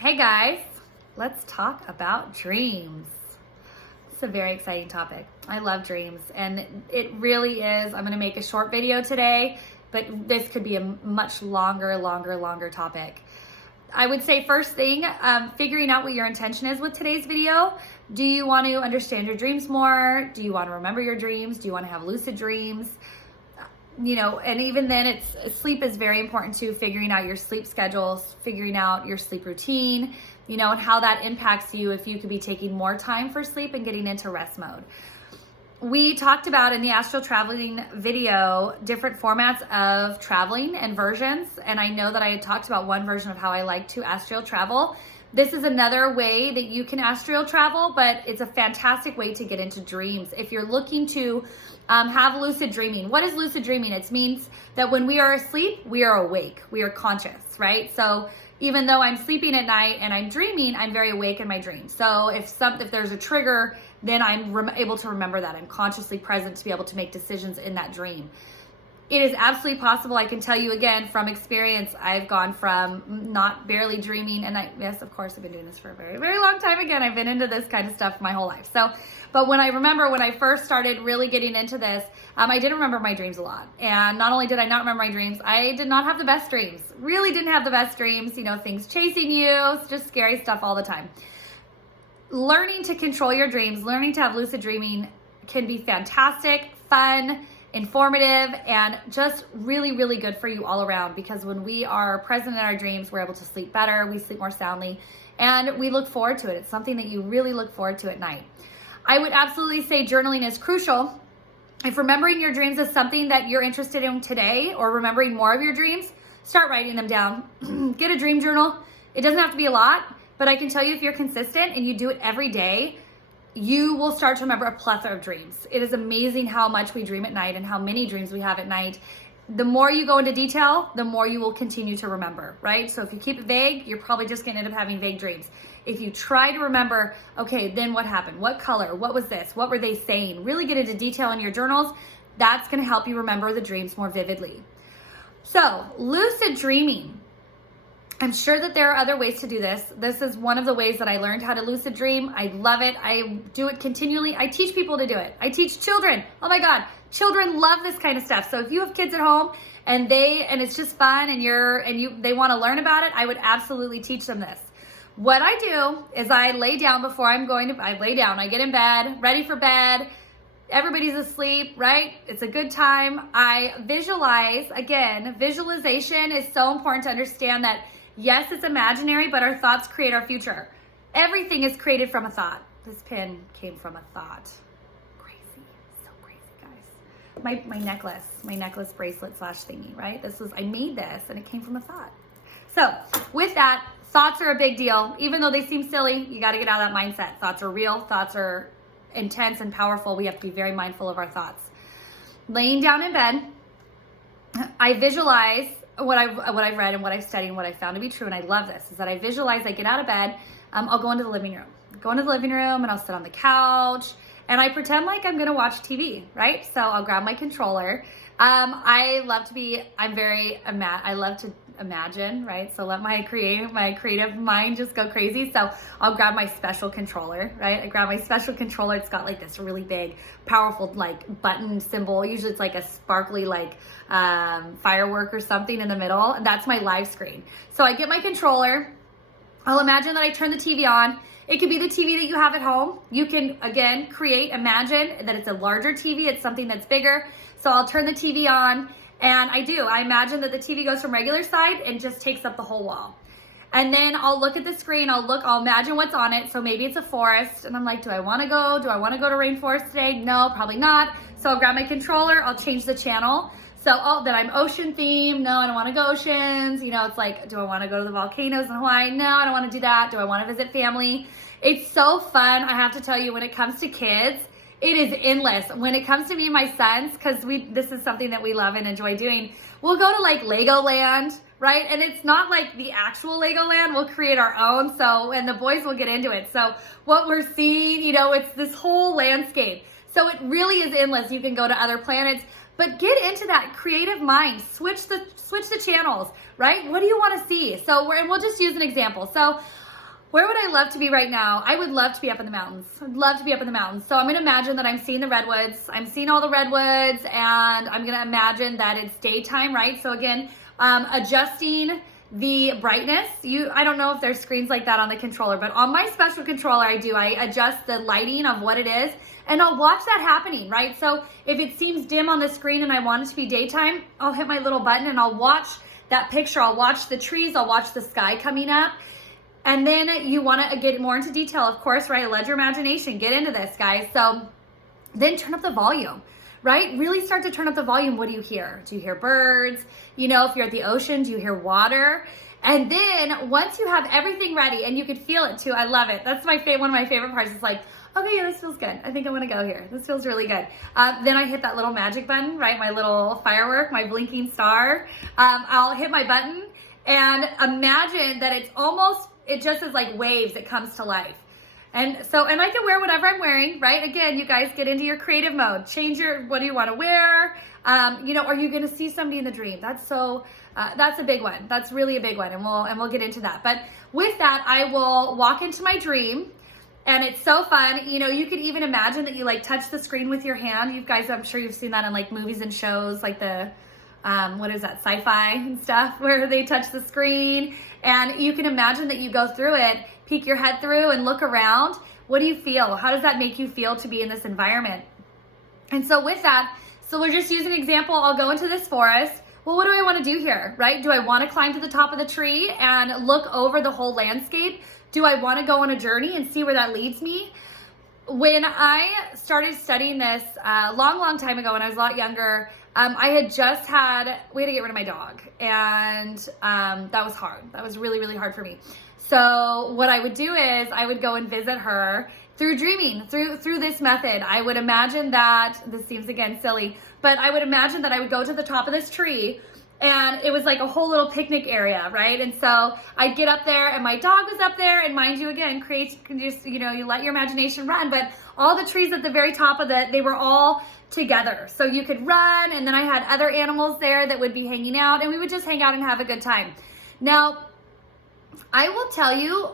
Hey guys, let's talk about dreams. It's a very exciting topic. I love dreams, and it really is. I'm going to make a short video today, but this could be a much longer topic. I would say first thing, figuring out what your intention is with today's video. Do you want to understand your dreams more? Do you want to remember your dreams? Do you want to have lucid dreams? You know, and even then sleep is very important too, figuring out your sleep schedules, figuring out your sleep routine, you know, and how that impacts you if you could be taking more time for sleep and getting into rest mode. We talked about in the astral traveling video, different formats of traveling and versions. And I know that I had talked about one version of how I like to astral travel. This is another way that you can astral travel, but it's a fantastic way to get into dreams. If you're looking to have lucid dreaming. What is lucid dreaming? It means that when we are asleep, we are awake. We are conscious, right? So even though I'm sleeping at night and I'm dreaming, I'm very awake in my dreams. So if there's a trigger, then I'm able to remember that. I'm consciously present to be able to make decisions in that dream. It is absolutely possible. I can tell you again from experience, I've gone from not barely dreaming, and yes, of course, I've been doing this for a very long time. Again, I've been into this kind of stuff my whole life. So, but when I first started really getting into this, I didn't remember my dreams a lot. And not only did I not remember my dreams, I did not have the best dreams. Really didn't have the best dreams. You know, things chasing you, just scary stuff all the time. Learning to control your dreams, learning to have lucid dreaming can be fantastic, fun, informative, and just really good for you all around, because when we are present in our dreams, we're able to sleep better, we sleep more soundly, and we look forward to it. It's something that you really look forward to at night. I would absolutely say journaling is crucial. If remembering your dreams is something that you're interested in today, or remembering more of your dreams, start writing them down. Get a dream journal. It doesn't have to be a lot, but I can tell you if you're consistent and you do it every day, you will start to remember a plethora of dreams. It is amazing how much we dream at night and how many dreams we have at night. The more you go into detail, the more you will continue to remember, right? So if you keep it vague, you're probably just gonna end up having vague dreams. If you try to remember, okay, then what happened? What color? What was this? What were they saying? Really get into detail in your journals. That's gonna help you remember the dreams more vividly. So, lucid dreaming. I'm sure that there are other ways to do this. This is one of the ways that I learned how to lucid dream. I love it. I do it continually. I teach people to do it. I teach children. Oh my God, children love this kind of stuff. So if you have kids at home and it's just fun and they want to learn about it, I would absolutely teach them this. What I do is I lay down I get in bed, ready for bed. Everybody's asleep, right? It's a good time. I visualize. Again, visualization is so important to understand that. Yes, it's imaginary, but our thoughts create our future. Everything is created from a thought. This pin came from a thought. Crazy, so crazy, guys. My necklace bracelet / thingy, right? I made this and it came from a thought. So with that, thoughts are a big deal. Even though they seem silly, you got to get out of that mindset. Thoughts are real. Thoughts are intense and powerful. We have to be very mindful of our thoughts. Laying down in bed, I visualize what I've read and what I've studied and what I've found to be true, and I love this, is that I visualize I get out of bed, I'll go into the living room. And I'll sit on the couch and I pretend like I'm gonna watch TV, right? So I'll grab my controller. I love to imagine, right? So let my creative mind just go crazy. So I'll grab my special controller, right? I grab my special controller. It's got like this really big, powerful like button symbol. Usually it's like a sparkly like firework or something in the middle. And that's my live screen. So I get my controller. I'll imagine that I turn the TV on. It could be the TV that you have at home. You can, again, imagine that it's a larger TV. It's something that's bigger. So I'll turn the TV on. And I imagine that the TV goes from regular side and just takes up the whole wall. And then I'll look at the screen, I'll imagine what's on it. So maybe it's a forest and I'm like, do I wanna go to rainforest today? No, probably not. So I'll grab my controller, I'll change the channel. So then I'm ocean themed. No, I don't wanna go oceans. You know, it's like, do I wanna go to the volcanoes in Hawaii? No, I don't wanna do that. Do I wanna visit family? It's so fun. I have to tell you, when it comes to kids, it is endless. When it comes to me and my sons, because this is something that we love and enjoy doing, we'll go to like Legoland, right? And it's not like the actual Legoland. We'll create our own. And the boys will get into it. So what we're seeing, you know, it's this whole landscape. So it really is endless. You can go to other planets. But get into that creative mind. Switch the channels, right? What do you want to see? So we'll just use an example. So Where would I love to be right now? I would love to be up in the mountains. I'd love to be up in the mountains. So I'm gonna imagine that I'm seeing the redwoods. I'm seeing all the redwoods, and I'm gonna imagine that it's daytime, right? So again, adjusting the brightness. I don't know if there's screens like that on the controller, but on my special controller, I adjust the lighting of what it is, and I'll watch that happening, right? So if it seems dim on the screen and I want it to be daytime, I'll hit my little button and I'll watch that picture. I'll watch the trees, I'll watch the sky coming up. And then you want to get more into detail, of course, right? Let your imagination get into this, guys. So then turn up the volume, right? Really start to turn up the volume. What do you hear? Do you hear birds? You know, if you're at the ocean, do you hear water? And then once you have everything ready, and you can feel it too, I love it. That's one of my favorite parts. It's like, okay, yeah, this feels good. I think I'm gonna go here. This feels really good. Then I hit that little magic button, right? My little firework, my blinking star. I'll hit my button and imagine that it just is like waves, it comes to life. And I can wear whatever I'm wearing, right? Again, you guys get into your creative mode. Change what do you want to wear? You know, are you going to see somebody in the dream? That's a big one. That's really a big one. And we'll get into that. But with that, I will walk into my dream, and it's so fun. You know, you could even imagine that you like touch the screen with your hand. You guys, I'm sure you've seen that in like movies and shows, like the, what is that, sci-fi and stuff, where they touch the screen, and you can imagine that you go through it, peek your head through and look around. What do you feel? How does that make you feel to be in this environment? And so with that, so we're just using an example. I'll go into this forest. Well, what do I want to do here, right? Do I want to climb to the top of the tree and look over the whole landscape? Do I want to go on a journey and see where that leads me? When I started studying this a long time ago, when I was a lot younger, we had to get rid of my dog, and that was hard. That was really hard for me. So what I would do is I would go and visit her through dreaming, through this method. I would imagine that, this seems again silly, but I would imagine that I would go to the top of this tree, and it was like a whole little picnic area, right? And so I'd get up there, and my dog was up there, and mind you, again, you let your imagination run, but all the trees at the very top of they were all together. So you could run, and then I had other animals there that would be hanging out, and we would just hang out and have a good time. Now, I will tell you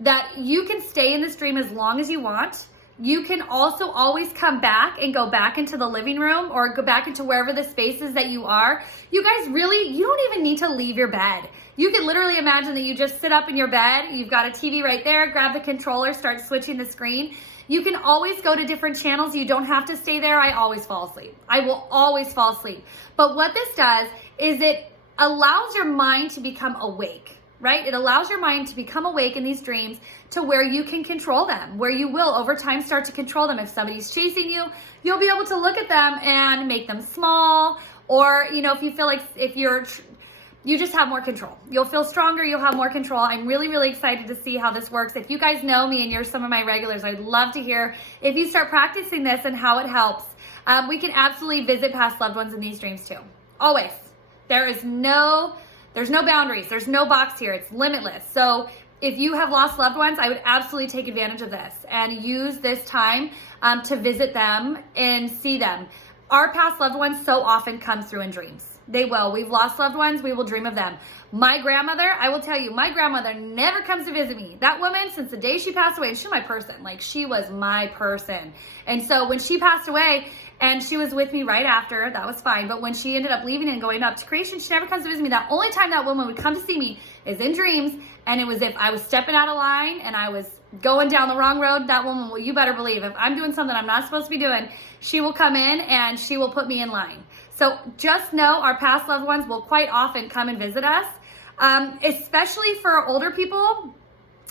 that you can stay in this dream as long as you want. You can also always come back and go back into the living room or go back into wherever the space is that you are. You guys you don't even need to leave your bed. You can literally imagine that you just sit up in your bed. You've got a TV right there, grab the controller, start switching the screen. You can always go to different channels. You don't have to stay there. I always fall asleep. I will always fall asleep. But what this does is it allows your mind to become awake, right? It allows your mind to become awake in these dreams to where you can control them, where you will over time start to control them. If somebody's chasing you, you'll be able to look at them and make them small. Or, you know, if you feel like you just have more control. You'll feel stronger, you'll have more control. I'm really excited to see how this works. If you guys know me and you're some of my regulars, I'd love to hear if you start practicing this and how it helps. We can absolutely visit past loved ones in these dreams too. Always. There's no boundaries. There's no box here. It's limitless. So if you have lost loved ones, I would absolutely take advantage of this and use this time to visit them and see them. Our past loved ones so often come through in dreams. They will. We've lost loved ones. We will dream of them. My grandmother, I will tell you, my grandmother never comes to visit me. That woman, since the day she passed away, and she's my person. Like, she was my person. And so when she passed away, and she was with me right after, that was fine. But when she ended up leaving and going up to creation, she never comes to visit me. The only time that woman would come to see me is in dreams. And it was if I was stepping out of line and I was going down the wrong road. That woman, well, you better believe, if I'm doing something I'm not supposed to be doing, she will come in and she will put me in line. So just know our past loved ones will quite often come and visit us, especially for older people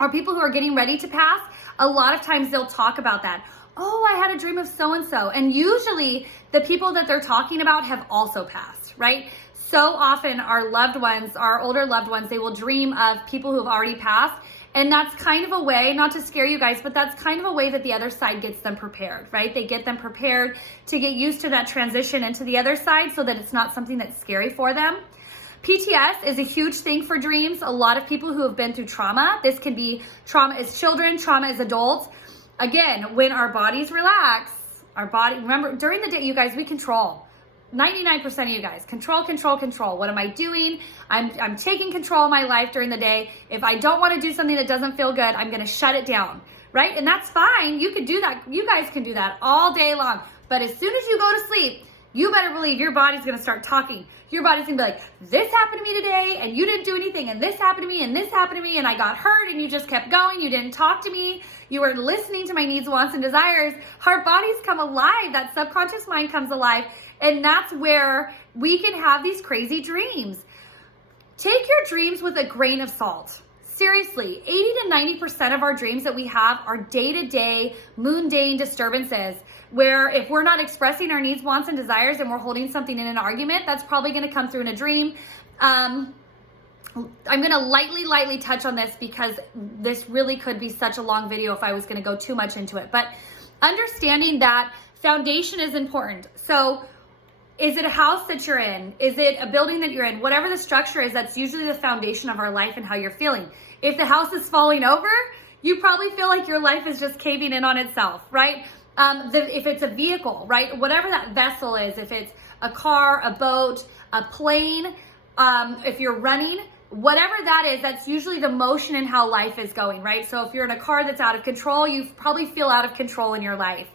or people who are getting ready to pass. A lot of times they'll talk about that. Oh, I had a dream of so-and-so. And usually the people that they're talking about have also passed, right? So often our loved ones, our older loved ones, they will dream of people who have already passed. And that's kind of a way, not to scare you guys, but that's kind of a way that the other side gets them prepared, right? They get them prepared to get used to that transition into the other side so that it's not something that's scary for them. PTS is a huge thing for dreams. A lot of people who have been through trauma, this can be trauma as children, trauma as adults. Again, when our bodies relax, remember during the day, you guys, we control. 99% of you guys, control, control, control. What am I doing? I'm taking control of my life during the day. If I don't want to do something that doesn't feel good, I'm going to shut it down, right? And that's fine. You could do that. You guys can do that all day long. But as soon as you go to sleep, you better believe your body's going to start talking. Your body's going to be like, this happened to me today, and you didn't do anything, and this happened to me, and this happened to me, and I got hurt, and you just kept going. You didn't talk to me. You were listening to my needs, wants, and desires. Our bodies come alive. That subconscious mind comes alive. And that's where we can have these crazy dreams. Take your dreams with a grain of salt. Seriously, 80 to 90% of our dreams that we have are day-to-day, mundane disturbances, where if we're not expressing our needs, wants, and desires, and we're holding something in an argument, that's probably going to come through in a dream. I'm going to lightly touch on this because this really could be such a long video if I was going to go too much into it. But understanding that foundation is important. So is it a house that you're in? Is it a building that you're in? Whatever the structure is, that's usually the foundation of our life and how you're feeling. If the house is falling over, you probably feel like your life is just caving in on itself, right? If it's a vehicle, right? Whatever that vessel is, if it's a car, a boat, a plane, if you're running, whatever that is, that's usually the motion and how life is going, right? So if you're in a car that's out of control, you probably feel out of control in your life.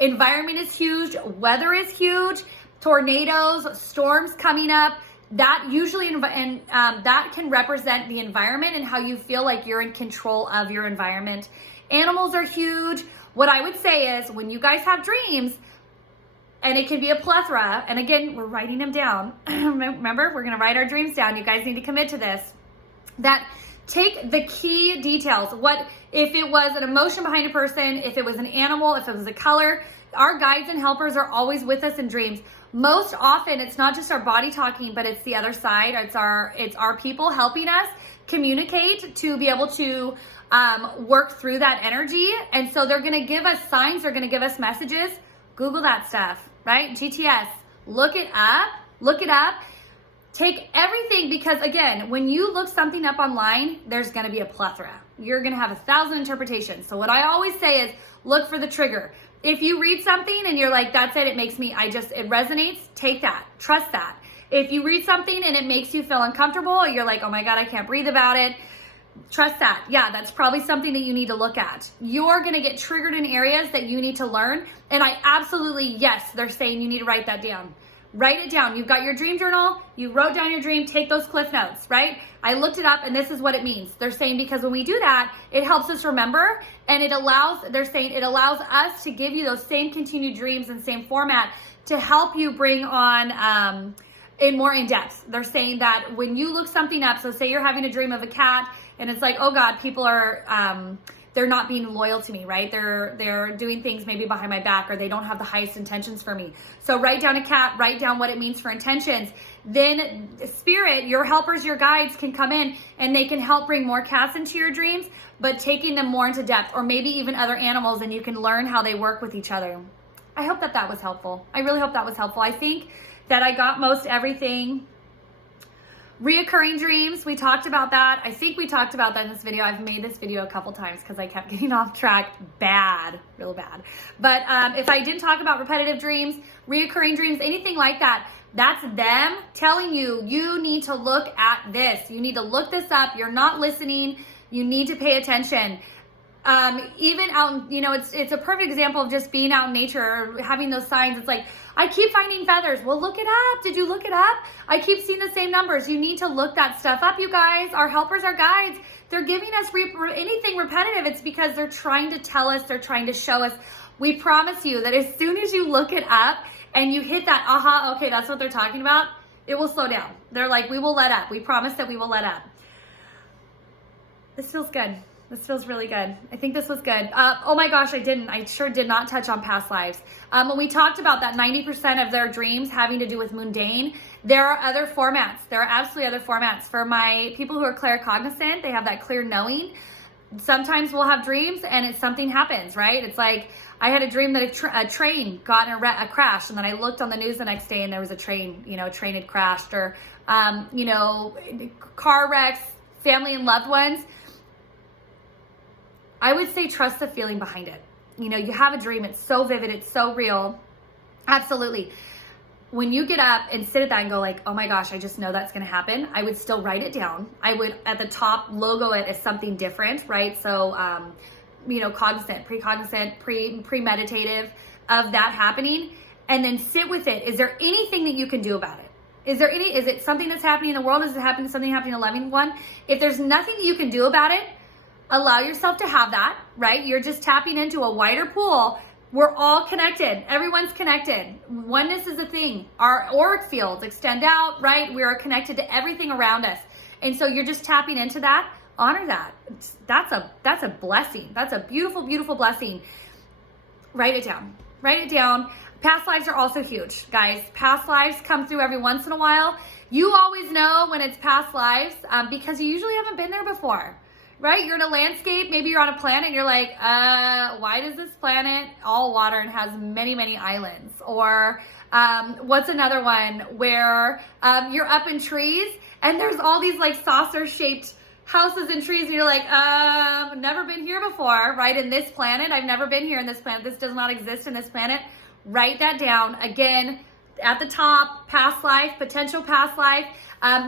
Environment is huge. Weather is huge. Tornadoes, storms coming up, that usually, that can represent the environment and how you feel like you're in control of your environment. Animals are huge. What I would say is when you guys have dreams, and it can be a plethora, and again, we're writing them down. Remember, we're going to write our dreams down. You guys need to commit to this. That take the key details. What if it was an emotion behind a person, if it was an animal, if it was a color. Our guides and helpers are always with us in dreams. Most often, it's not just our body talking, but it's the other side. It's our people helping us communicate to be able to work through that energy. And so they're going to give us signs. They're going to give us messages. Google that stuff, right? GTS. Look it up. Look it up. Take everything, because again, when you look something up online, there's going to be a plethora. You're going to have 1,000 interpretations. So what I always say is look for the trigger. If you read something and you're like, that's it, it resonates, take that, trust that. If you read something and it makes you feel uncomfortable, you're like, oh my God, I can't breathe about it, trust that. Yeah, that's probably something that you need to look at. You're gonna get triggered in areas that you need to learn. And I absolutely, yes, they're saying you need to write that down. Write it down. You've got your dream journal, you wrote down your dream, take those cliff notes, right? I looked it up and this is what it means. They're saying because when we do that, it helps us remember, and they're saying it allows us to give you those same continued dreams and same format to help you bring on in more in depth. They're saying that when you look something up, so say you're having a dream of a cat and it's like, oh God, people are, they're not being loyal to me, right? They're doing things maybe behind my back, or they don't have the highest intentions for me. So write down a cat, write down what it means for intentions. Then spirit, your helpers, your guides can come in and they can help bring more cats into your dreams, but taking them more into depth, or maybe even other animals, and you can learn how they work with each other. I hope that was helpful. I really hope that was helpful. I think that I got most everything. Reoccurring dreams, we talked about that. I think we talked about that in this video. I've made this video a couple times because I kept getting off track bad, real bad. But if I didn't talk about repetitive dreams, reoccurring dreams, anything like that, that's them telling you, you need to look at this. You need to look this up. You're not listening. You need to pay attention. Even out, it's a perfect example of just being out in nature, or having those signs. It's like, I keep finding feathers. Well, look it up. Did you look it up? I keep seeing the same numbers. You need to look that stuff up, you guys. Our helpers, our guides, they're giving us anything repetitive. It's because they're trying to tell us, they're trying to show us. We promise you that as soon as you look it up and you hit that, aha, okay, that's what they're talking about, it will slow down. They're like, we will let up. We promise that we will let up. This feels good. This feels really good. I think this was good. Oh my gosh, I sure did not touch on past lives. When we talked about that 90% of their dreams having to do with mundane, there are other formats. There are absolutely other formats. For my people who are claircognizant, they have that clear knowing. Sometimes we'll have dreams and something happens, right? It's like, I had a dream that a train got in a crash, and then I looked on the news the next day and there was a train, a train had crashed, or, car wrecks, family and loved ones. I would say trust the feeling behind it. You have a dream, it's so vivid, it's so real. Absolutely. when you get up and sit at that and go like, oh my gosh, I just know that's going to happen, I would still write it down. I would at the top logo it as something different, right? So, you know, cognizant, precognizant, premeditative of that happening, and then sit with it. Is there anything that you can do about it? Is it something that's happening in the world? Is it something happening to a loving one? If there's nothing you can do about it, allow yourself to have that, right? You're just tapping into a wider pool. We're all connected. Everyone's connected. Oneness is a thing. Our auric fields extend out, right? We are connected to everything around us. And so you're just tapping into that. Honor that. That's a blessing. That's a beautiful, beautiful blessing. Write it down. Write it down. Past lives are also huge, guys. Past lives come through every once in a while. You always know when it's past lives because you usually haven't been there before. Right? You're in a landscape, maybe you're on a planet and you're like, why does this planet all water and has many, many islands? Or what's another one where you're up in trees and there's all these like saucer shaped houses and trees and you're like, never been here before, right? In this planet, I've never been here in this planet. This does not exist in this planet. Write that down. Again, at the top, past life, potential past life.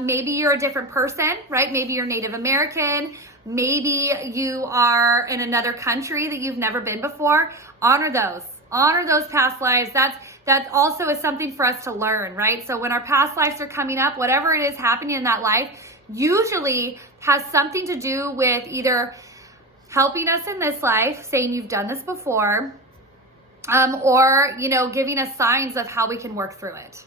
Maybe you're a different person, right? Maybe you're Native American. Maybe you are in another country that you've never been before. Honor those past lives. That also is something for us to learn, right? So when our past lives are coming up, whatever it is happening in that life usually has something to do with either helping us in this life, saying you've done this before, or, you know, giving us signs of how we can work through it.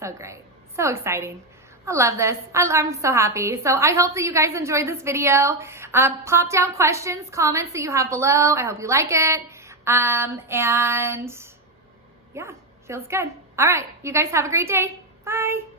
So great. So exciting. I love this. I'm so happy. So I hope that you guys enjoyed this video. Pop down questions, comments that you have below. I hope you like it. And yeah, feels good. All right. You guys have a great day. Bye.